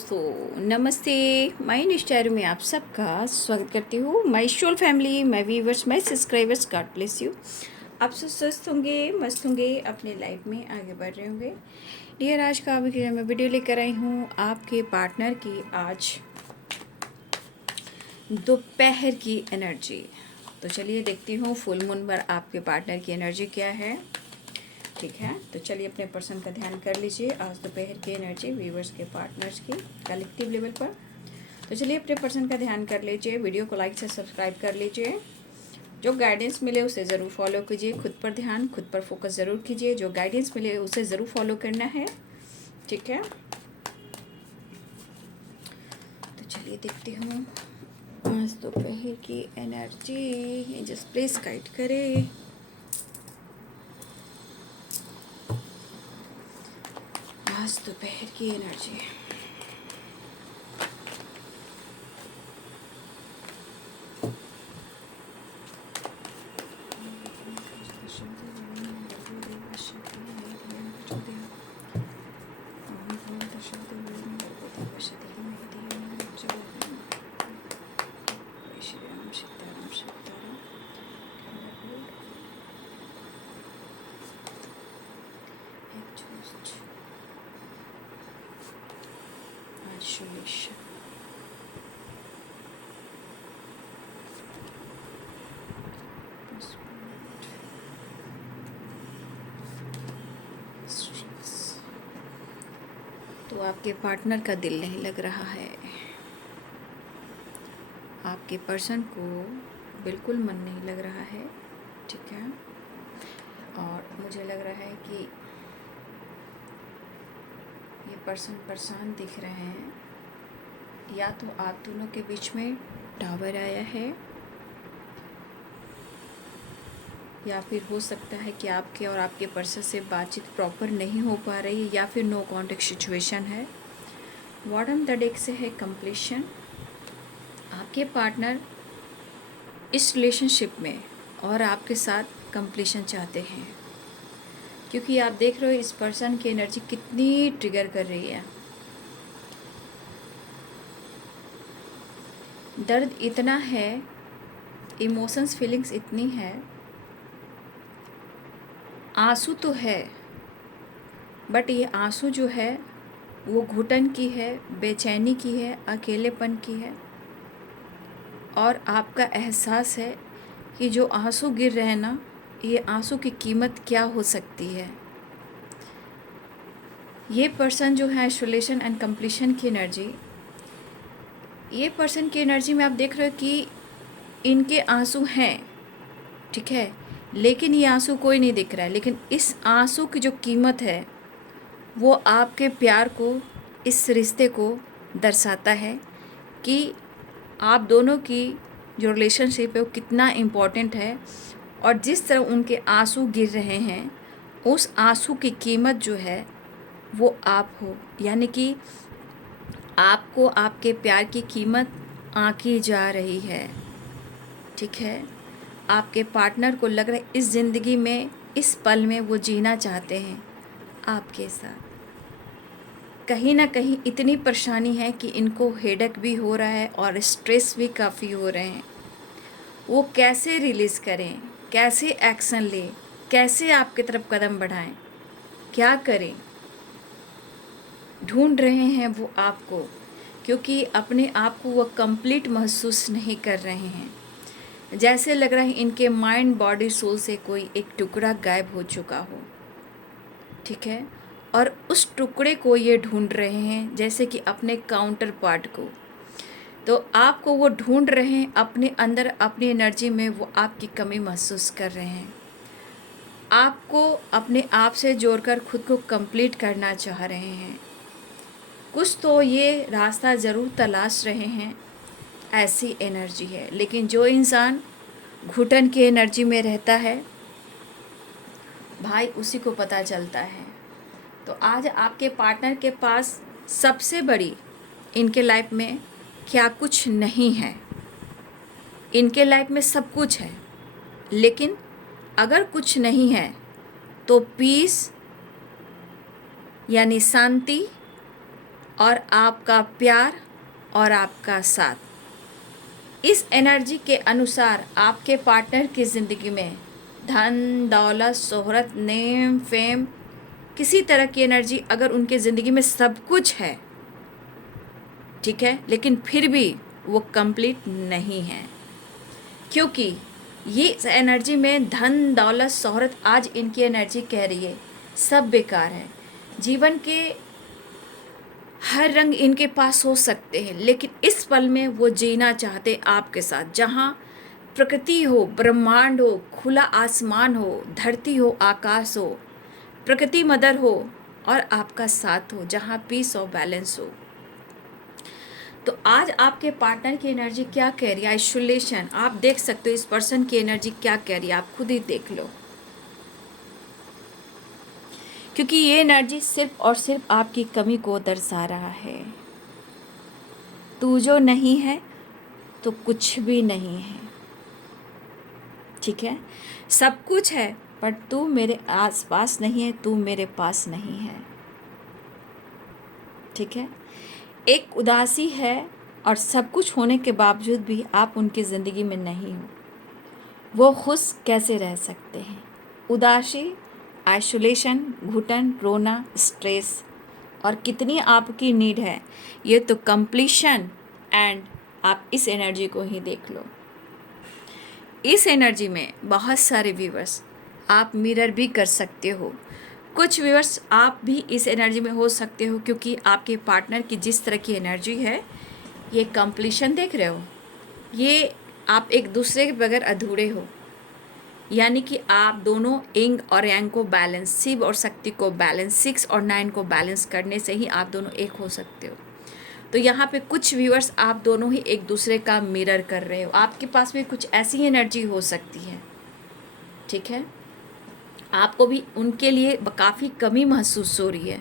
दोस्तों, नमस्ते। माय निष्ठारू में आप सबका स्वागत करती हूँ। My soul family, my viewers, my subscribers, God bless you. आप सब स्वस्थ होंगे, मस्त होंगे, अपने लाइफ में आगे बढ़ रहे होंगे। डियर, आज का मैं वीडियो लेकर आई हूँ आपके पार्टनर की आज दोपहर की एनर्जी। तो चलिए देखती हूँ फुल मून पर आपके पार्टनर की एनर्जी क्या है। ठीक है, तो चलिए अपने पर्सन का ध्यान कर लीजिए आज दोपहर की एनर्जी व्यूवर्स के पार्टनर्स की कलेक्टिव लेवल पर। तो चलिए अपने पर्सन का ध्यान कर लीजिए, वीडियो को लाइक से सब्सक्राइब कर लीजिए। जो गाइडेंस मिले उसे ज़रूर फॉलो कीजिए, खुद पर ध्यान, खुद पर फोकस ज़रूर कीजिए। जो गाइडेंस मिले उसे ज़रूर फॉलो करना है। ठीक है, तो चलिए देखती हूँ आज दोपहर की एनर्जी। जस्ट प्लीज गाइड करे। आज दोपहर की एनर्जी। Isolation. तो आपके पार्टनर का दिल नहीं लग रहा है, आपके पर्सन को बिल्कुल मन नहीं लग रहा है। ठीक है, और मुझे लग रहा है कि ये पर्सन परेशान दिख रहे हैं। या तो आप दोनों के बीच में टावर आया है, या फिर हो सकता है कि आपके और आपके पर्सन से बातचीत प्रॉपर नहीं हो पा रही है, या फिर नो कॉन्टेक्ट सिचुएशन है। बॉटम द डेक से है कंप्लीशन। आपके पार्टनर इस रिलेशनशिप में और आपके साथ कंप्लीशन चाहते हैं, क्योंकि आप देख रहे हो इस पर्सन की एनर्जी कितनी ट्रिगर कर रही है। दर्द इतना है, इमोशंस फीलिंग्स इतनी है, आंसू तो है, बट ये आंसू जो है वो घुटन की है, बेचैनी की है, अकेलेपन की है। और आपका एहसास है कि जो आंसू गिर रहे हैं ना, ये आंसू की कीमत क्या हो सकती है। ये पर्सन जो है आइसोलेशन एंड कंप्लीशन की एनर्जी, ये पर्सन की एनर्जी में आप देख रहे हो कि इनके आंसू हैं, ठीक है, लेकिन ये आंसू कोई नहीं दिख रहा है। लेकिन इस आंसू की जो कीमत है वो आपके प्यार को, इस रिश्ते को दर्शाता है कि आप दोनों की जो रिलेशनशिप है वो कितना इम्पोर्टेंट है। और जिस तरह उनके आंसू गिर रहे हैं, उस आंसू की कीमत जो है वो आप हो, यानी कि आपको आपके प्यार की कीमत आंकी जा रही है। ठीक है, आपके पार्टनर को लग रहा है इस ज़िंदगी में, इस पल में वो जीना चाहते हैं आपके साथ। कहीं ना कहीं इतनी परेशानी है कि इनको हेडेक भी हो रहा है और स्ट्रेस भी काफ़ी हो रहे हैं। वो कैसे रिलीज़ करें, कैसे एक्शन लें, कैसे आपकी तरफ कदम बढ़ाएं, क्या करें, ढूंढ रहे हैं वो आपको, क्योंकि अपने आप को वो कंप्लीट महसूस नहीं कर रहे हैं। जैसे लग रहा है इनके माइंड, बॉडी, सोल से कोई एक टुकड़ा गायब हो चुका हो। ठीक है, और उस टुकड़े को ये ढूंढ रहे हैं, जैसे कि अपने काउंटर पार्ट को। तो आपको वो ढूंढ रहे हैं अपने अंदर, अपनी एनर्जी में वो आपकी कमी महसूस कर रहे हैं। आपको अपने आप से जोड़कर खुद को कंप्लीट करना चाह रहे हैं। कुछ तो ये रास्ता ज़रूर तलाश रहे हैं, ऐसी एनर्जी है। लेकिन जो इंसान घुटन की एनर्जी में रहता है भाई, उसी को पता चलता है। तो आज आपके पार्टनर के पास सबसे बड़ी इनके लाइफ में क्या कुछ नहीं है। इनके लाइफ में सब कुछ है, लेकिन अगर कुछ नहीं है तो पीस यानी शांति और आपका प्यार और आपका साथ। इस एनर्जी के अनुसार आपके पार्टनर की ज़िंदगी में धन, दौलत, शोहरत, नेम, फेम, किसी तरह की एनर्जी अगर उनके ज़िंदगी में सब कुछ है, ठीक है, लेकिन फिर भी वो कंप्लीट नहीं है, क्योंकि ये एनर्जी में धन, दौलत, शोहरत, आज इनकी एनर्जी कह रही है सब बेकार है। जीवन के हर रंग इनके पास हो सकते हैं, लेकिन इस पल में वो जीना चाहते आपके साथ, जहाँ प्रकृति हो, ब्रह्मांड हो, खुला आसमान हो, धरती हो, आकाश हो, प्रकृति मदर हो और आपका साथ हो, जहाँ पीस और बैलेंस हो। तो आज आपके पार्टनर की एनर्जी क्या कह रही है? आइसोलेशन। आप देख सकते हो इस पर्सन की एनर्जी क्या कह रही है, आप खुद ही देख लो, क्योंकि ये एनर्जी सिर्फ और सिर्फ आपकी कमी को दर्शा रहा है। तू जो नहीं है तो कुछ भी नहीं है, ठीक है। सब कुछ है पर तू मेरे आसपास नहीं है, तू मेरे पास नहीं है, ठीक है। एक उदासी है और सब कुछ होने के बावजूद भी आप उनकी ज़िंदगी में नहीं हो। वो खुश कैसे रह सकते हैं? उदासी, आइसोलेशन, घुटन, रोना, स्ट्रेस, और कितनी आपकी नीड है, ये तो कंप्लीशन। एंड आप इस एनर्जी को ही देख लो। इस एनर्जी में बहुत सारे व्यूअर्स आप मिरर भी कर सकते हो। कुछ व्यूअर्स आप भी इस एनर्जी में हो सकते हो, क्योंकि आपके पार्टनर की जिस तरह की एनर्जी है, ये कंप्लीशन देख रहे हो, ये आप एक दूसरे के बगैर अधूरे हो, यानी कि आप दोनों इंग और यांग को बैलेंस, शिव और शक्ति को बैलेंस, 6 और 9 को बैलेंस करने से ही आप दोनों एक हो सकते हो। तो यहाँ पे कुछ व्यूअर्स आप दोनों ही एक दूसरे का मिरर कर रहे हो। आपके पास भी कुछ ऐसी एनर्जी हो सकती है, ठीक है। आपको भी उनके लिए काफ़ी कमी महसूस हो रही है।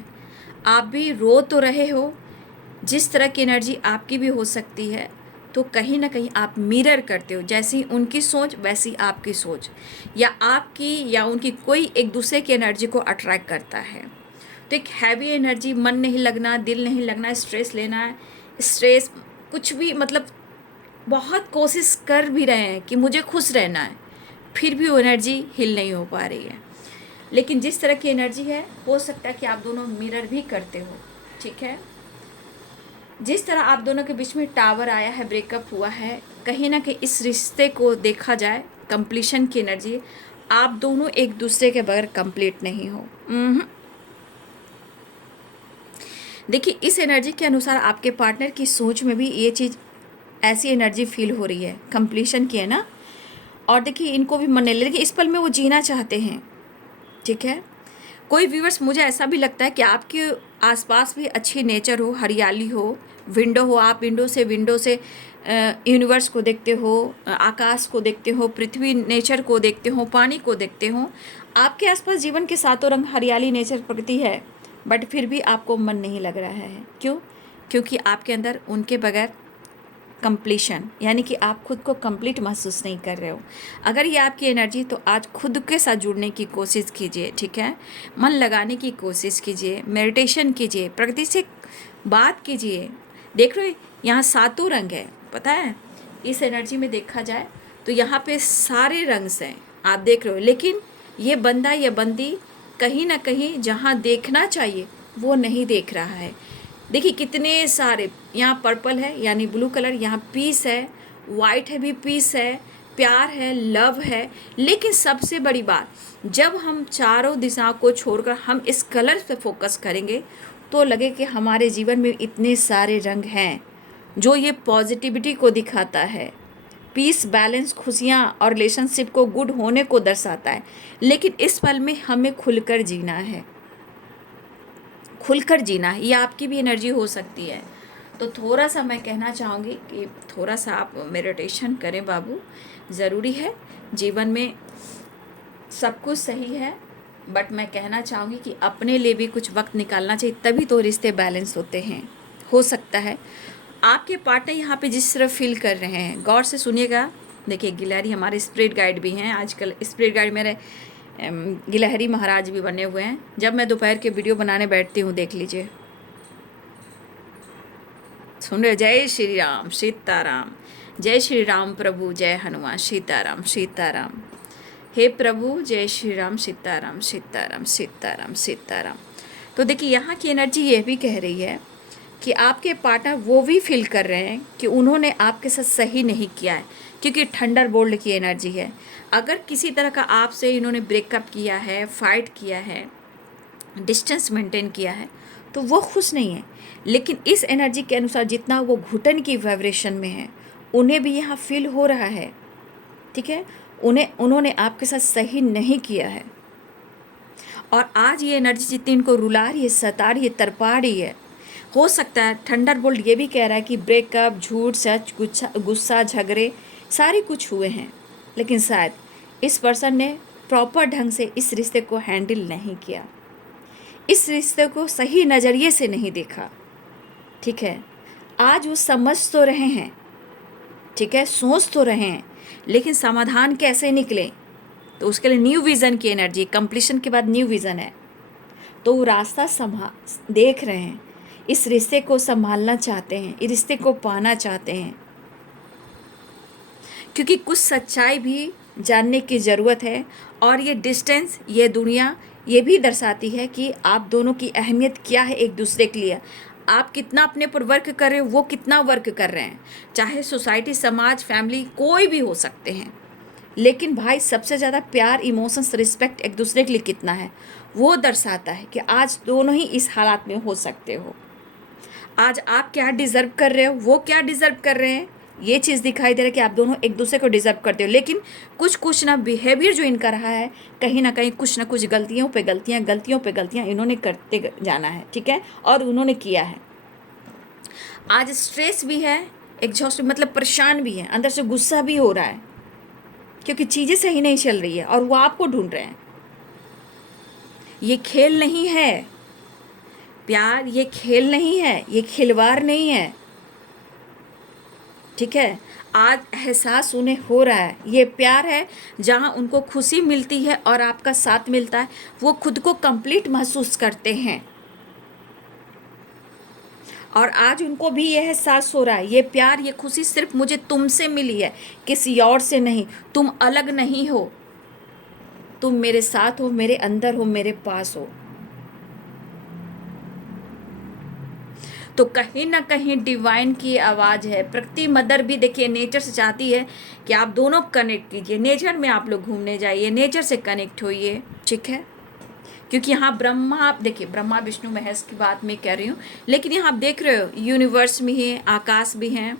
आप भी रो तो रहे हो, जिस तरह की एनर्जी आपकी भी हो सकती है, तो कहीं ना कहीं आप मिरर करते हो। जैसी उनकी सोच वैसी आपकी सोच, या आपकी या उनकी कोई एक दूसरे की एनर्जी को अट्रैक्ट करता है। तो एक हैवी एनर्जी, मन नहीं लगना, दिल नहीं लगना, स्ट्रेस लेना, स्ट्रेस कुछ भी, मतलब बहुत कोशिश कर भी रहे हैं कि मुझे खुश रहना है, फिर भी वो एनर्जी हिल नहीं हो पा रही है। लेकिन जिस तरह की एनर्जी है, हो सकता है कि आप दोनों मिरर भी करते हो, ठीक है। जिस तरह आप दोनों के बीच में टावर आया है, ब्रेकअप हुआ है, कहीं ना कहीं इस रिश्ते को देखा जाए कंप्लीशन की एनर्जी, आप दोनों एक दूसरे के बगैर कंप्लीट नहीं हो। देखिए, इस एनर्जी के अनुसार आपके पार्टनर की सोच में भी ये चीज़, ऐसी एनर्जी फील हो रही है कंप्लीशन की, है ना। और देखिए, इनको भी मन नहीं, लेकिन इस पल में वो जीना चाहते हैं, ठीक है। कोई व्यूअर्स, मुझे ऐसा भी लगता है कि आपके आसपास भी अच्छी नेचर हो, हरियाली हो, विंडो हो, आप विंडो से यूनिवर्स को देखते हो, आकाश को देखते हो, पृथ्वी नेचर को देखते हो, पानी को देखते हो। आपके आसपास जीवन के सातों रंग, हरियाली, नेचर, प्रकृति है, बट फिर भी आपको मन नहीं लग रहा है। क्यों? क्योंकि आपके अंदर उनके बगैर कंप्लीशन, यानी कि आप खुद को कंप्लीट महसूस नहीं कर रहे हो। अगर ये आपकी एनर्जी, तो आज खुद के साथ जुड़ने की कोशिश कीजिए, ठीक है। मन लगाने की कोशिश कीजिए, मेडिटेशन कीजिए, प्रकृति से बात कीजिए। देख रहे हो, यहाँ सातों रंग है, पता है। इस एनर्जी में देखा जाए तो यहाँ पे सारे रंग हैं, आप देख रहे हो, लेकिन ये बंदा या बंदी कहीं ना कहीं जहाँ देखना चाहिए वो नहीं देख रहा है। देखिए कितने सारे, यहाँ पर्पल है यानी ब्लू कलर, यहाँ पीस है, वाइट है भी पीस है, प्यार है, लव है। लेकिन सबसे बड़ी बात, जब हम चारों दिशाओं को छोड़कर हम इस कलर पे फोकस करेंगे, तो लगे कि हमारे जीवन में इतने सारे रंग हैं जो ये पॉजिटिविटी को दिखाता है, पीस, बैलेंस, खुशियाँ और रिलेशनशिप को गुड होने को दर्शाता है। लेकिन इस पल में हमें खुलकर जीना है, खुलकर जीना है। ये आपकी भी एनर्जी हो सकती है। तो थोड़ा सा मैं कहना चाहूँगी कि थोड़ा सा आप मेडिटेशन करें बाबू, ज़रूरी है। जीवन में सब कुछ सही है, बट मैं कहना चाहूँगी कि अपने लिए भी कुछ वक्त निकालना चाहिए, तभी तो रिश्ते बैलेंस होते हैं। हो सकता है आपके पार्टनर यहाँ पे जिस तरह फील कर रहे हैं, गौर से सुनिएगा। देखिए, गिलहरी हमारे स्पिरिट गाइड भी हैं। आजकल स्पिरिट गाइड मेरे गिलहरी महाराज भी बने हुए हैं। जब मैं दोपहर के वीडियो बनाने बैठती हूँ, देख लीजिए, सुन रहे हो? जय श्री राम सीताराम, जय श्री राम प्रभु, जय हनुमान सीताराम सीताराम। हे प्रभु जय श्री राम सीताराम सीताराम सीताराम सीताराम। तो देखिए यहाँ की एनर्जी ये भी कह रही है कि आपके पार्टनर वो भी फील कर रहे हैं कि उन्होंने आपके साथ सही नहीं किया है, क्योंकि थंडरबोल्ट की एनर्जी है। अगर किसी तरह का आपसे इन्होंने ब्रेकअप किया है, फाइट किया है, डिस्टेंस मेंटेन किया है, तो वो खुश नहीं है। लेकिन इस एनर्जी के अनुसार जितना वो घुटन की वाइब्रेशन में है, उन्हें भी यहाँ फील हो रहा है, ठीक है, उन्होंने आपके साथ सही नहीं किया है। और आज ये एनर्जी जितनी इनको रुला रही है, सता रही है, तरपा रही है, हो सकता है थंडरबोल्ट ये भी कह रहा है कि ब्रेकअप, झूठ, सच, गुस्सा, झगड़े सारे कुछ हुए हैं, लेकिन शायद इस पर्सन ने प्रॉपर ढंग से इस रिश्ते को हैंडल नहीं किया, इस रिश्ते को सही नज़रिए से नहीं देखा, ठीक है। आज वो समझ तो रहे हैं, ठीक है, सोच तो रहे हैं, लेकिन समाधान कैसे निकले, तो उसके लिए न्यू विज़न की एनर्जी, कंप्लीशन के बाद न्यू विज़न है। तो वो रास्ता देख रहे हैं, इस रिश्ते को संभालना चाहते हैं, इस रिश्ते को पाना चाहते हैं, क्योंकि कुछ सच्चाई भी जानने की ज़रूरत है। और ये डिस्टेंस, ये दुनिया ये भी दर्शाती है कि आप दोनों की अहमियत क्या है एक दूसरे के लिए। आप कितना अपने पर वर्क कर रहे हो, वो कितना वर्क कर रहे हैं, चाहे सोसाइटी, समाज, फैमिली कोई भी हो सकते हैं, लेकिन भाई सबसे ज़्यादा प्यार, इमोशंस, रिस्पेक्ट एक दूसरे के लिए कितना है, वो दर्शाता है कि आज दोनों ही इस हालात में हो सकते हो। आज आप क्या डिज़र्व कर रहे हो, वो क्या डिज़र्व कर रहे हैं, ये चीज़ दिखाई दे रहा है कि आप दोनों एक दूसरे को डिज़र्व करते हो। लेकिन कुछ ना बिहेवियर जो इनका रहा है, कहीं ना कहीं कुछ ना कुछ गलतियों पे गलतियाँ इन्होंने करते जाना है, ठीक है, और उन्होंने किया है। आज स्ट्रेस भी है, एग्जॉस्ट मतलब परेशान भी है, अंदर से गुस्सा भी हो रहा है, क्योंकि चीज़ें सही नहीं चल रही है और वो आपको ढूंढ रहे हैं। ये खेल नहीं है प्यार, ये खेल नहीं है, ये खिलवाड़ नहीं है, ठीक है। आज एहसास उन्हें हो रहा है, ये प्यार है जहाँ उनको खुशी मिलती है और आपका साथ मिलता है, वो खुद को कंप्लीट महसूस करते हैं। और आज उनको भी यह एहसास हो रहा है, ये प्यार, ये खुशी सिर्फ मुझे तुमसे मिली है, किसी और से नहीं। तुम अलग नहीं हो, तुम मेरे साथ हो, मेरे अंदर हो, मेरे पास हो। तो कहीं ना कहीं डिवाइन की आवाज़ है। प्रकृति मदर भी देखिए नेचर से चाहती है कि आप दोनों कनेक्ट कीजिए, नेचर में आप लोग घूमने जाइए, नेचर से कनेक्ट होइए, ठीक है। क्योंकि यहाँ ब्रह्मा, आप देखिए ब्रह्मा विष्णु महेश की बात मैं कह रही हूँ, लेकिन यहाँ आप देख रहे हो यूनिवर्स में ही आकाश भी हैं,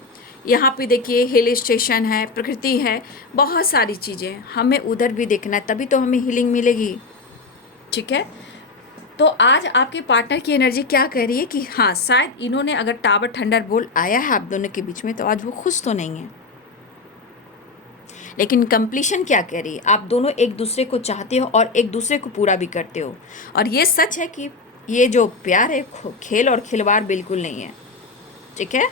यहाँ पे देखिए हिल स्टेशन है, प्रकृति है, बहुत सारी चीज़ें, हमें उधर भी देखना है, तभी तो हमें हीलिंग मिलेगी, ठीक है। तो आज आपके पार्टनर की एनर्जी क्या कह रही है कि हाँ, शायद इन्होंने अगर टावर थंडरबोल्ट आया है आप दोनों के बीच में, तो आज वो खुश तो नहीं है। लेकिन कंप्लीशन क्या कह रही है, आप दोनों एक दूसरे को चाहते हो और एक दूसरे को पूरा भी करते हो। और ये सच है कि ये जो प्यार है खेल और खिलवाड़ बिल्कुल नहीं है, ठीक है।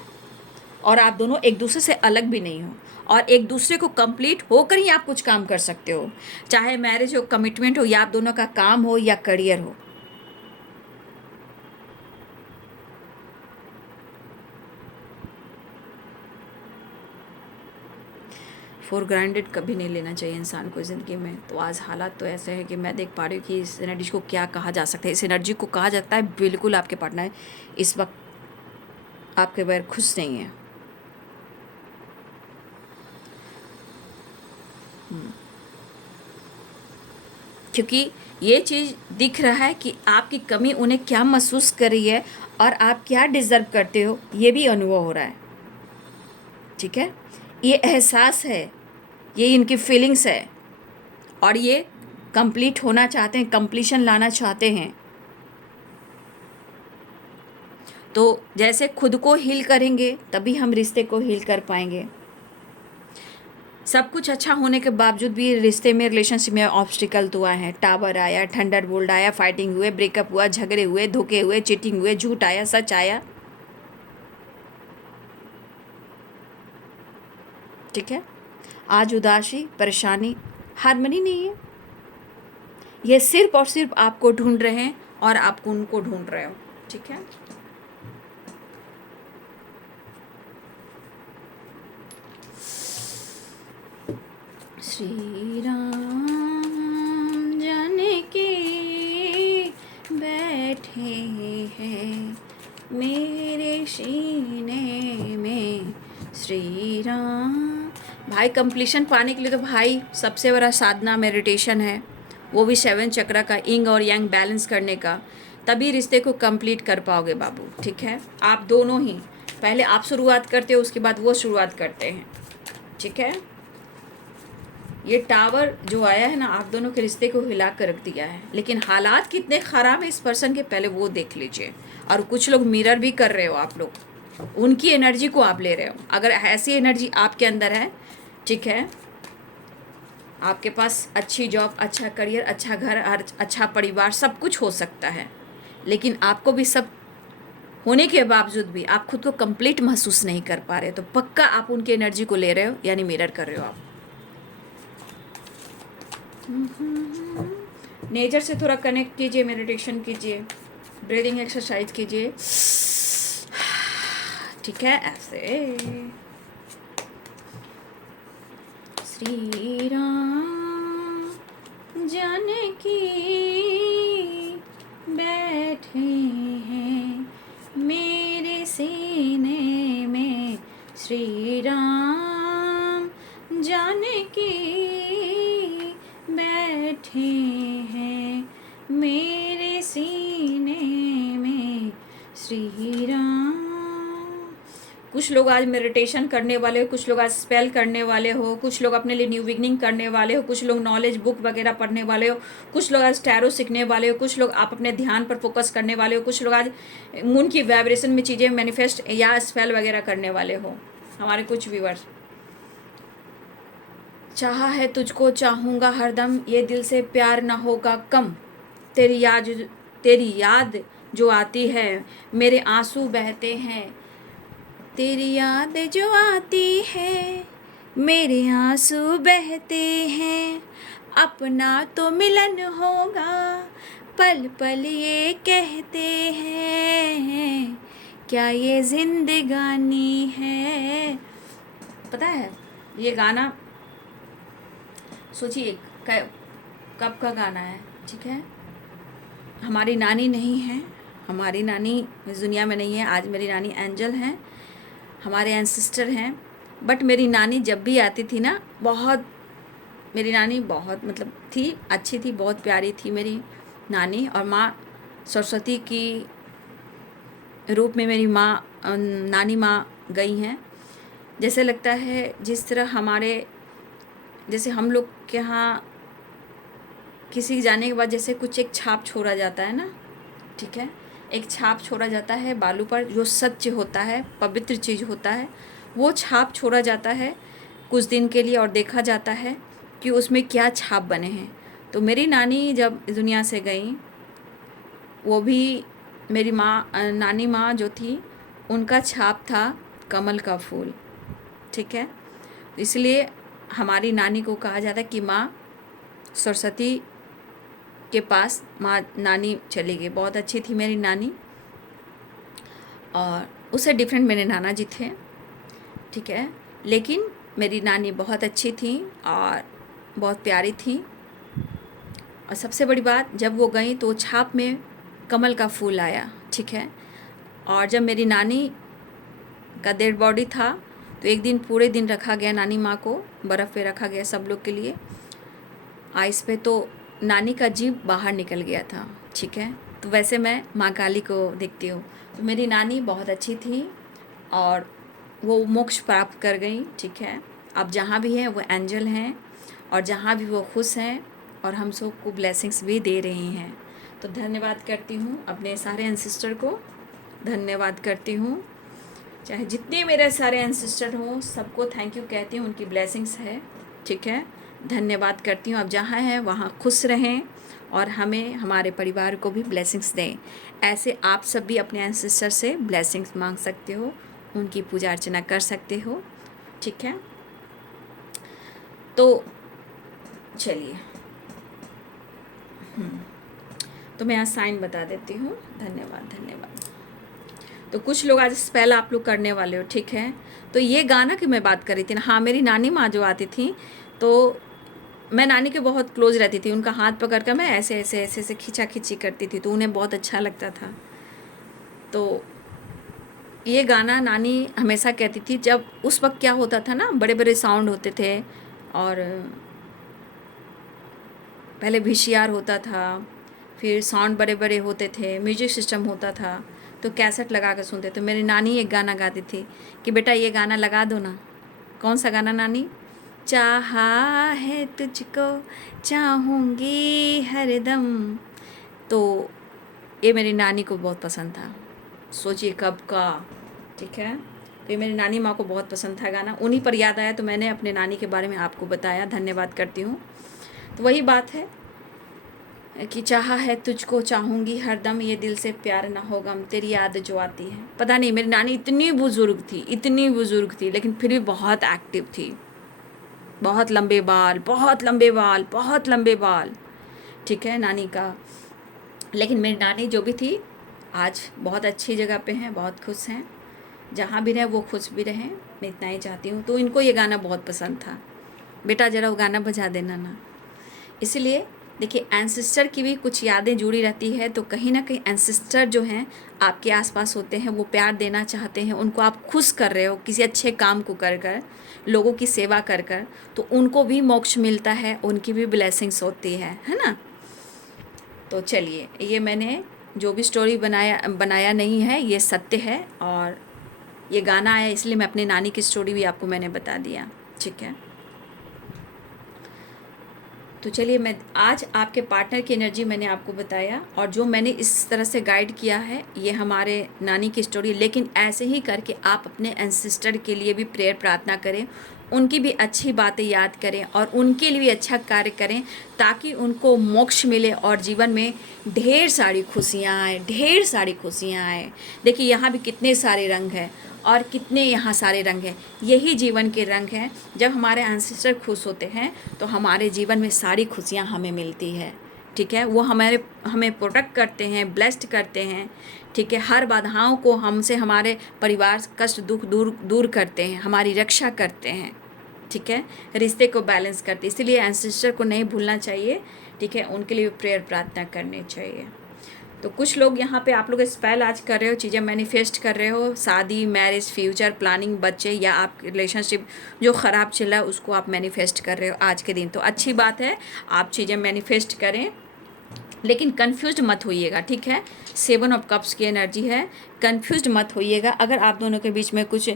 और आप दोनों एक दूसरे से अलग भी नहीं हो, और एक दूसरे को कंप्लीट होकर ही आप कुछ काम कर सकते हो, चाहे मैरिज हो, कमिटमेंट हो, या आप दोनों का काम हो या करियर हो। फॉर ग्रांटेड कभी नहीं लेना चाहिए इंसान को ज़िंदगी में। तो आज हालात तो ऐसे हैं कि मैं देख पा रही हूँ कि इस एनर्जी को क्या कहा जा सकता है। इस एनर्जी को कहा जाता है बिल्कुल आपके पार्टनर इस वक्त आपके बगैर खुश नहीं है। क्योंकि ये चीज़ दिख रहा है कि आपकी कमी उन्हें क्या महसूस कर रही है और आप क्या डिज़र्व करते हो, ये भी अनुभव हो रहा है, ठीक है। ये एहसास है, ये इनकी फीलिंग्स है, और ये कंप्लीट होना चाहते हैं, कंप्लीशन लाना चाहते हैं। तो जैसे खुद को हील करेंगे तभी हम रिश्ते को हील कर पाएंगे। सब कुछ अच्छा होने के बावजूद भी रिश्ते में, रिलेशनशिप में ऑब्स्टिकल तो आए हैं। टावर आया, थंडरबोल्ट आया, फाइटिंग हुए, ब्रेकअप हुआ, झगड़े हुए, धोखे हुए, चीटिंग हुए, झूठ आया, सच आया, ठीक है। आज उदासी, परेशानी, हारमोनी नहीं है। ये सिर्फ और सिर्फ आपको ढूंढ रहे हैं और आप उनको ढूंढ रहे हो, ठीक है। श्री राम जानकी बैठे हैं मेरे सीने में, श्री राम। भाई कंप्लीशन पाने के लिए तो भाई सबसे बड़ा साधना मेडिटेशन है, वो भी 7 चक्र का, इंग और यांग बैलेंस करने का, तभी रिश्ते को कंप्लीट कर पाओगे बाबू। ठीक है, आप दोनों ही, पहले आप शुरुआत करते हो, उसके बाद वो शुरुआत करते हैं। ठीक है, ये टावर जो आया है ना, आप दोनों के रिश्ते को हिला कर रख दिया है, लेकिन हालात कितने ख़राब है इस पर्सन के, पहले वो देख लीजिए। और कुछ लोग मिरर भी कर रहे हो आप लोग, उनकी एनर्जी को आप ले रहे हो। अगर ऐसी एनर्जी आपके अंदर है, ठीक है, आपके पास अच्छी जॉब, अच्छा करियर, अच्छा घर, अच्छा परिवार, सब कुछ हो सकता है, लेकिन आपको भी सब होने के बावजूद भी आप खुद को कंप्लीट महसूस नहीं कर पा रहे, तो पक्का आप उनकी एनर्जी को ले रहे हो, यानी मिरर कर रहे हो आप। नेचर से थोड़ा कनेक्ट कीजिए, मेडिटेशन कीजिए, ब्रीदिंग एक्सरसाइज कीजिए। ठीक है, ऐसे श्री राम जानकी बैठे हैं मेरे सीने में, श्री राम जानकी बैठे हैं मेरे सीने में, श्री राम। कुछ लोग आज मेडिटेशन करने वाले हो, कुछ लोग आज स्पेल करने वाले हो, कुछ लोग अपने लिए न्यू बिगनिंग करने वाले हो, कुछ लोग नॉलेज बुक वगैरह पढ़ने वाले हो, कुछ लोग आज टैरो सीखने वाले हो, कुछ लोग आप अपने ध्यान पर फोकस करने वाले हो, कुछ लोग आज मून की वाइब्रेशन में चीज़ें मैनिफेस्ट या स्पेल वगैरह करने वाले हो। हमारे कुछ व्यूअर्स, चाहा है तुझको चाहूँगा हरदम, ये दिल से प्यार ना होगा कम, तेरी याद जो आती है मेरे आंसू बहते हैं, तेरी याद जो आती है मेरे आंसू बहते हैं, अपना तो मिलन होगा पल पल ये कहते हैं, क्या ये जिंदगानी है। पता है ये गाना, सोचिए कब का गाना है। ठीक है, हमारी नानी नहीं है, हमारी नानी इस दुनिया में नहीं है आज, मेरी नानी एंजल हैं, हमारे एंसेस्टर हैं। बट मेरी नानी जब भी आती थी ना, बहुत, मेरी नानी बहुत मतलब थी, अच्छी थी, बहुत प्यारी थी मेरी नानी। और माँ सरस्वती की रूप में मेरी माँ, नानी माँ गई हैं। जैसे लगता है जिस तरह हमारे, जैसे हम लोग के यहाँ किसी जाने के बाद जैसे कुछ एक छाप छोड़ा जाता है ना, ठीक है, एक छाप छोड़ा जाता है बालू पर, जो सच होता है, पवित्र चीज़ होता है, वो छाप छोड़ा जाता है कुछ दिन के लिए, और देखा जाता है कि उसमें क्या छाप बने हैं। तो मेरी नानी जब दुनिया से गई, वो भी मेरी माँ, नानी माँ जो थी, उनका छाप था कमल का फूल। ठीक है, इसलिए हमारी नानी को कहा जाता है कि माँ सरस्वती के पास माँ नानी चली गई। बहुत अच्छी थी मेरी नानी, और उससे डिफरेंट मेरे नाना जी थे। ठीक है, लेकिन मेरी नानी बहुत अच्छी थी और बहुत प्यारी थी। और सबसे बड़ी बात, जब वो गई तो छाप में कमल का फूल आया। ठीक है, और जब मेरी नानी का डेड बॉडी था, तो एक दिन पूरे दिन रखा गया नानी माँ को, बर्फ़ पे रखा गया सब लोग के लिए, आइस पे, तो नानी का जीव बाहर निकल गया था। ठीक है, तो वैसे मैं माँ काली को देखती हूँ। तो मेरी नानी बहुत अच्छी थी और वो मोक्ष प्राप्त कर गई। ठीक है, अब जहाँ भी हैं वो एंजल हैं, और जहाँ भी वो खुश हैं, और हम सबको ब्लेसिंग्स भी दे रही हैं। तो धन्यवाद करती हूँ अपने सारे एंसेस्टर को, धन्यवाद करती हूँ, चाहे जितने मेरे सारे एंसेस्टर हों, सबको थैंक यू कहती हूँ, उनकी ब्लेसिंग्स है। ठीक है, धन्यवाद करती हूँ। अब जहाँ हैं वहाँ खुश रहें, और हमें, हमारे परिवार को भी ब्लेसिंग्स दें। ऐसे आप सब भी अपने एंसेस्टर से ब्लेसिंग्स मांग सकते हो, उनकी पूजा अर्चना कर सकते हो। ठीक है, तो चलिए, तो मैं यहाँ साइन बता देती हूँ। धन्यवाद धन्यवाद। तो कुछ लोग आज स्पेल आप लोग करने वाले हो। ठीक है, तो ये गाना की मैं बात कर रही थी ना, हाँ, मेरी नानी माँ जो आती थी, तो मैं नानी के बहुत क्लोज रहती थी, उनका हाथ पकड़ कर मैं ऐसे ऐसे ऐसे ऐसे खींचा खींची करती थी, तो उन्हें बहुत अच्छा लगता था। तो ये गाना नानी हमेशा कहती थी। जब उस वक्त क्या होता था ना, बड़े बड़े साउंड होते थे, और पहले वीसीआर होता था, फिर साउंड बड़े बड़े होते थे, म्यूजिक सिस्टम होता था, तो कैसेट लगा कर सुनते। तो मेरी नानी एक गाना गाती थी कि बेटा ये गाना लगा दो ना। कौन सा गाना नानी? चाहा है तुझको चाहूँगी हरदम। तो ये मेरी नानी को बहुत पसंद था। सोचिए कब का, ठीक है। तो ये मेरी नानी माँ को बहुत पसंद था गाना, उन्हीं पर याद आया तो मैंने अपने नानी के बारे में आपको बताया। धन्यवाद करती हूँ। तो वही बात है कि चाहा है तुझको चाहूँगी हरदम, ये दिल से प्यार ना हो गम, तेरी याद जो आती है। पता नहीं, मेरी नानी इतनी बुज़ुर्ग थी, इतनी बुज़ुर्ग थी, लेकिन फिर भी बहुत एक्टिव थी। बहुत लंबे बाल, बहुत लंबे बाल, बहुत लंबे बाल, ठीक है नानी का। लेकिन मेरी नानी जो भी थी, आज बहुत अच्छी जगह पे हैं, बहुत खुश हैं। जहाँ भी रहें वो खुश भी रहें, मैं इतना ही चाहती हूँ। तो इनको ये गाना बहुत पसंद था। बेटा ज़रा वो गाना बजा देना ना। इसलिए देखिए, एंसेस्टर की भी कुछ यादें जुड़ी रहती है। तो कहीं ना कहीं एंसेस्टर जो हैं आपके आसपास होते हैं, वो प्यार देना चाहते हैं, उनको आप खुश कर रहे हो किसी अच्छे काम को कर कर, लोगों की सेवा कर कर, तो उनको भी मोक्ष मिलता है, उनकी भी ब्लेसिंग्स होती है ना। तो चलिए, ये मैंने जो भी स्टोरी बनाया नहीं है, ये सत्य है। और ये गाना आया इसलिए मैं अपनी नानी की स्टोरी भी आपको मैंने बता दिया, ठीक है। तो चलिए, मैं आज आपके पार्टनर की एनर्जी मैंने आपको बताया, और जो मैंने इस तरह से गाइड किया है, ये हमारे नानी की स्टोरी। लेकिन ऐसे ही करके आप अपने एंसेस्टर के लिए भी प्रेयर प्रार्थना करें, उनकी भी अच्छी बातें याद करें, और उनके लिए भी अच्छा कार्य करें, ताकि उनको मोक्ष मिले और जीवन में ढेर सारी खुशियाँ आए, ढेर सारी खुशियाँ आए। देखिए, यहाँ भी कितने सारे रंग हैं और कितने यहाँ सारे रंग हैं। यही जीवन के रंग हैं। जब हमारे एंसेस्टर खुश होते हैं तो हमारे जीवन में सारी खुशियाँ हमें मिलती है, ठीक है। वो हमें प्रोटेक्ट करते हैं, ब्लेस्ड करते हैं, ठीक है। हर बाधाओं को हमसे, हमारे परिवार कष्ट दुख दूर करते हैं, हमारी रक्षा करते हैं, ठीक है। रिश्ते को बैलेंस करते हैं। इसलिए एंसेस्टर को नहीं भूलना चाहिए, ठीक है। उनके लिए प्रेयर प्रार्थना करनी चाहिए। तो कुछ लोग यहाँ पे आप लोग स्पेल आज कर रहे हो, चीज़ें मैनिफेस्ट कर रहे हो, शादी, मैरिज, फ्यूचर प्लानिंग, बच्चे, या आप रिलेशनशिप जो ख़राब चला है उसको आप मैनिफेस्ट कर रहे हो आज के दिन। तो अच्छी बात है, आप चीज़ें मैनिफेस्ट करें, लेकिन कंफ्यूज्ड मत होइएगा, ठीक है। 7 ऑफ कप्स की एनर्जी है, कंफ्यूज्ड मत होइएगा। अगर आप दोनों के बीच में कुछ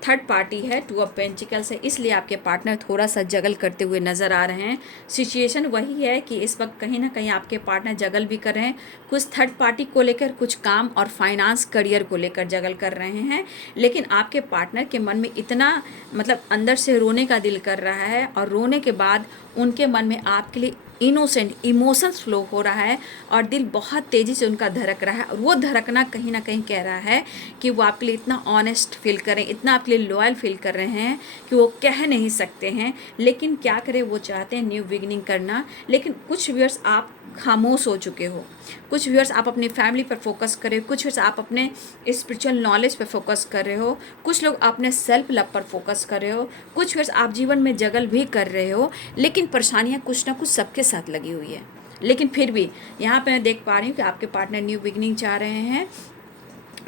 थर्ड पार्टी है, 2 ऑफ पेंटिकल्स है, इसलिए आपके पार्टनर थोड़ा सा जगल करते हुए नज़र आ रहे हैं। सिचुएशन वही है कि इस वक्त कहीं ना कहीं आपके पार्टनर जगल भी कर रहे हैं, कुछ थर्ड पार्टी को लेकर, कुछ काम और फाइनेंस करियर को लेकर जगल कर रहे हैं। लेकिन आपके पार्टनर के मन में इतना, मतलब अंदर से रोने का दिल कर रहा है, और रोने के बाद उनके मन में आपके लिए इनोसेंट इमोशंस फ्लो हो रहा है, और दिल बहुत तेज़ी से उनका धड़क रहा है। और वो धड़कना कहीं ना कहीं कह रहा है कि वो आपके लिए इतना ऑनेस्ट फील कर रहे हैं, इतना आपके लिए लॉयल फील कर रहे हैं कि वो कह नहीं सकते हैं। लेकिन क्या करें, वो चाहते हैं न्यू बिगिनिंग करना। लेकिन कुछ व्यूअर्स आप खामोश हो चुके हो, कुछ व्यूअर्स आप अपनी फैमिली पर फोकस कर रहे हो, कुछ व्यूअर्स आप अपने स्पिरिचुअल नॉलेज पर फोकस कर रहे हो, कुछ लोग अपने सेल्फ लव पर फोकस कर रहे हो, कुछ व्यूअर्स आप जीवन में जगल भी कर रहे हो। लेकिन परेशानियाँ कुछ ना कुछ सबके साथ लगी हुई है। लेकिन फिर भी यहाँ पे मैं देख पा रही हूँ कि आपके पार्टनर न्यू बिगिनिंग चाह रहे हैं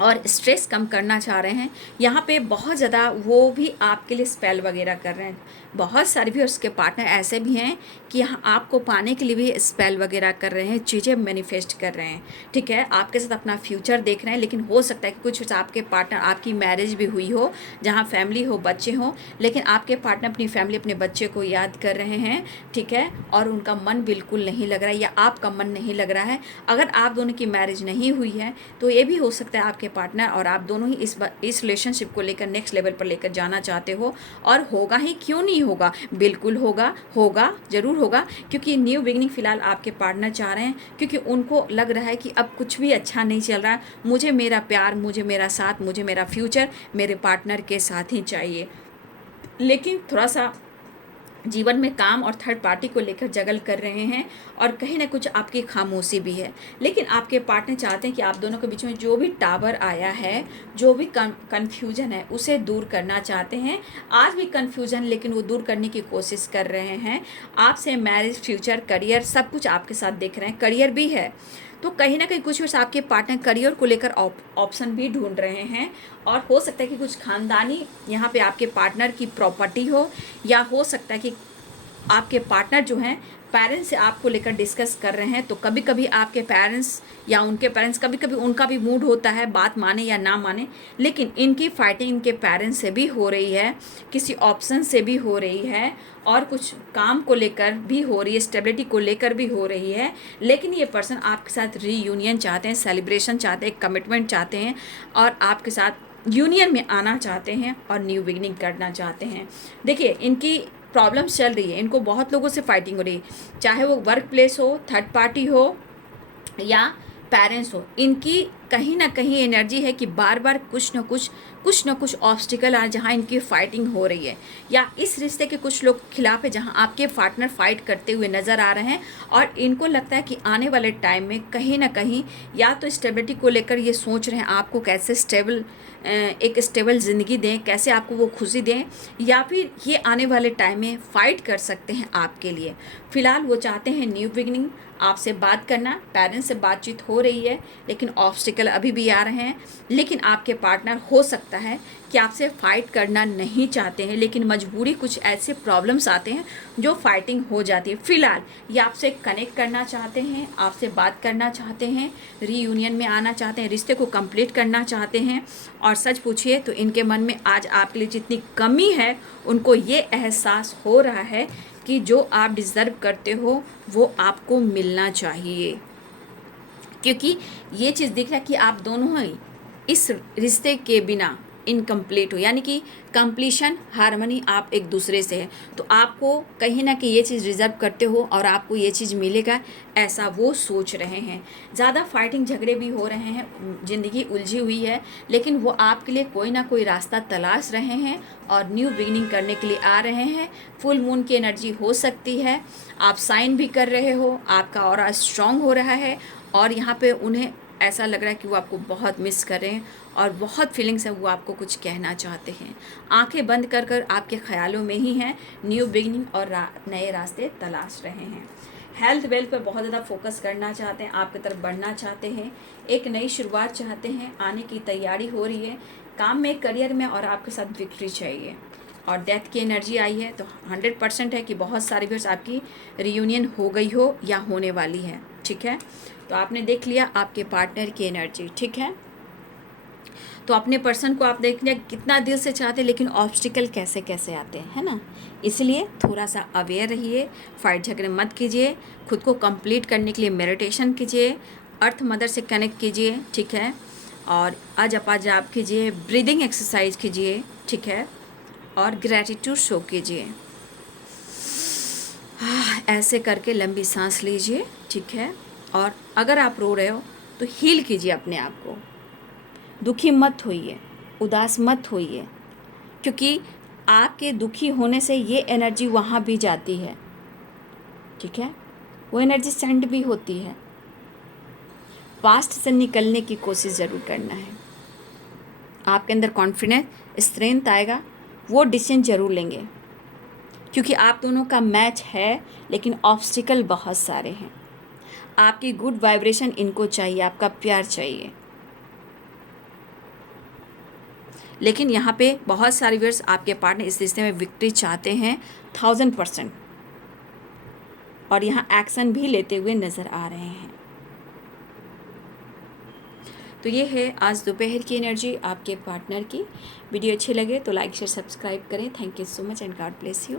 और स्ट्रेस कम करना चाह रहे हैं। यहाँ पे बहुत ज़्यादा वो भी आपके लिए स्पेल वगैरह कर रहे हैं। बहुत सारे भी उसके पार्टनर ऐसे भी हैं कि यहाँ आपको पाने के लिए भी स्पेल वगैरह कर रहे हैं, चीज़ें मैनिफेस्ट कर रहे हैं, ठीक है। आपके साथ अपना फ्यूचर देख रहे हैं। लेकिन हो सकता है कि कुछ आपके पार्टनर, आपकी मैरिज भी हुई हो, जहाँ फैमिली हो, बच्चे हों, लेकिन आपके पार्टनर अपनी फैमिली, अपने बच्चे को याद कर रहे हैं, ठीक है। और उनका मन बिल्कुल नहीं लग रहा है, या आपका मन नहीं लग रहा है। अगर आप दोनों की मैरिज नहीं हुई है तो ये भी हो सकता है आपके पार्टनर और आप दोनों ही इस रिलेशनशिप को लेकर नेक्स्ट लेवल पर लेकर जाना चाहते हो। और होगा ही, क्यों नहीं होगा, बिल्कुल होगा, होगा, ज़रूर होगा। क्योंकि न्यू बिगिनिंग फ़िलहाल आपके पार्टनर चाह रहे हैं, क्योंकि उनको लग रहा है कि अब कुछ भी अच्छा नहीं चल रहा है, मुझे मेरा प्यार, मुझे मेरा साथ, मुझे मेरा फ्यूचर मेरे पार्टनर के साथ ही चाहिए। लेकिन थोड़ा सा जीवन में काम और थर्ड पार्टी को लेकर जगल कर रहे हैं और कहीं ना कुछ आपकी खामोशी भी है। लेकिन आपके पार्टनर चाहते हैं कि आप दोनों के बीच में जो भी टावर आया है, जो भी कन्फ्यूजन है, उसे दूर करना चाहते हैं। आज भी कन्फ्यूजन, लेकिन वो दूर करने की कोशिश कर रहे हैं। आपसे मैरिज, फ्यूचर, करियर सब कुछ आपके साथ देख रहे हैं। करियर भी है तो कहीं ना कहीं कुछ वर्ष आपके पार्टनर करियर को लेकर ऑप्शन भी ढूंढ रहे हैं। और हो सकता है कि कुछ खानदानी यहाँ पे आपके पार्टनर की प्रॉपर्टी हो, या हो सकता है कि आपके पार्टनर जो हैं पेरेंट्स से आपको लेकर डिस्कस कर रहे हैं। तो कभी कभी आपके पेरेंट्स या उनके पेरेंट्स, कभी कभी उनका भी मूड होता है बात माने या ना माने, लेकिन इनकी फाइटिंग इनके पेरेंट्स से भी हो रही है, किसी ऑप्शन से भी हो रही है, और कुछ काम को लेकर भी हो रही है, स्टेबिलिटी को लेकर भी हो रही है। लेकिन ये पर्सन आपके साथ रीयूनियन चाहते हैं, सेलिब्रेशन चाहते हैं, कमिटमेंट चाहते हैं, और आपके साथ यूनियन में आना चाहते हैं और न्यू बिगनिंग करना चाहते हैं। देखिए, इनकी प्रॉब्लम्स चल रही है, इनको बहुत लोगों से फाइटिंग हो रही है, चाहे वो वर्क प्लेस हो, थर्ड पार्टी हो या पेरेंट्स हो। इनकी कहीं ना कहीं एनर्जी है कि बार बार कुछ न कुछ ऑब्स्टिकल आ जहाँ इनकी फाइटिंग हो रही है, या इस रिश्ते के कुछ लोग खिलाफ है जहाँ आपके पार्टनर फाइट करते हुए नज़र आ रहे हैं। और इनको लगता है कि आने वाले टाइम में कहीं ना कहीं या तो स्टेबिलिटी को लेकर ये सोच रहे हैं आपको कैसे एक स्टेबल ज़िंदगी दें, कैसे आपको वो खुशी दें, या फिर ये आने वाले टाइम में फ़ाइट कर सकते हैं आपके लिए। फ़िलहाल वो चाहते हैं न्यू बिगनिंग, आपसे बात करना, पेरेंट्स से बातचीत हो रही है, लेकिन ऑब्स्टिकल अभी भी आ रहे हैं। लेकिन आपके पार्टनर हो सकता है कि आपसे फ़ाइट करना नहीं चाहते हैं, लेकिन मजबूरी कुछ ऐसे प्रॉब्लम्स आते हैं जो फाइटिंग हो जाती है। फ़िलहाल ये आपसे कनेक्ट करना चाहते हैं, आपसे बात करना चाहते हैं, रीयूनियन में आना चाहते हैं, रिश्ते को कंप्लीट करना चाहते हैं। और सच पूछिए तो इनके मन में आज आपके लिए जितनी कमी है, उनको ये एहसास हो रहा है कि जो आप डिज़र्व करते हो वो आपको मिलना चाहिए। क्योंकि ये चीज़ दिख रहा है कि आप दोनों ही इस रिश्ते के बिना इनकम्प्लीट हो, यानी कि कंप्लीशन, हार्मनी आप एक दूसरे से है। तो आपको कहीं ना कहीं ये चीज़ रिजर्व करते हो और आपको ये चीज़ मिलेगा, ऐसा वो सोच रहे हैं। ज़्यादा फाइटिंग झगड़े भी हो रहे हैं, ज़िंदगी उलझी हुई है, लेकिन वो आपके लिए कोई ना कोई रास्ता तलाश रहे हैं और न्यू बिगिनिंग करने के लिए आ रहे हैं। फुल मून की एनर्जी हो सकती है, आप साइन भी कर रहे हो, आपका ऑरा स्ट्रांग हो रहा है, और यहाँ पे उन्हें ऐसा लग रहा है कि वो आपको बहुत मिस कर रहे हैं और बहुत फीलिंग्स है, वो आपको कुछ कहना चाहते हैं। आंखें बंद कर कर आपके ख्यालों में ही हैं, न्यू बिगनिंग और नए रास्ते तलाश रहे हैं। हेल्थ वेल्थ पर बहुत ज़्यादा फोकस करना चाहते हैं, आपकी तरफ बढ़ना चाहते हैं, एक नई शुरुआत चाहते हैं, आने की तैयारी हो रही है काम में, करियर में, और आपके साथ विक्ट्री चाहिए। और डेथ की एनर्जी आई है, तो 100% है कि बहुत सारी व्यूअर्स आपकी रियूनियन हो गई हो या होने वाली है। ठीक है, तो आपने देख लिया आपके पार्टनर की एनर्जी। ठीक है, तो अपने पर्सन को आप देख लिया कितना दिल से चाहते हैं, लेकिन ऑब्स्टिकल कैसे कैसे आते हैं, है ना। इसलिए थोड़ा सा अवेयर रहिए, फाइट झगड़े मत कीजिए, खुद को कंप्लीट करने के लिए मेडिटेशन कीजिए, अर्थ मदर से कनेक्ट कीजिए। ठीक है, और अजपा जाप कीजिए, ब्रीदिंग एक्सरसाइज कीजिए। ठीक है, और ग्रैटिट्यूड शो कीजिए। ऐसे करके लंबी सांस लीजिए। ठीक है, और अगर आप रो रहे हो तो हील कीजिए अपने आप को, दुखी मत होइए, उदास मत होइए, क्योंकि आपके दुखी होने से ये एनर्जी वहाँ भी जाती है। ठीक है, वो एनर्जी सेंड भी होती है। पास्ट से निकलने की कोशिश ज़रूर करना है, आपके अंदर कॉन्फिडेंस, स्ट्रेंथ आएगा, वो डिसीजन ज़रूर लेंगे, क्योंकि आप दोनों का मैच है, लेकिन ऑब्स्टिकल बहुत सारे हैं। आपकी गुड वाइब्रेशन इनको चाहिए, आपका प्यार चाहिए, लेकिन यहाँ पे बहुत सारे व्यूअर्स आपके पार्टनर इस रिश्ते में विक्ट्री चाहते हैं 1000%, और यहाँ एक्शन भी लेते हुए नज़र आ रहे हैं। तो ये है आज दोपहर की एनर्जी आपके पार्टनर की। वीडियो अच्छी लगे तो लाइक शेयर सब्सक्राइब करें। Thank you so much and God bless you.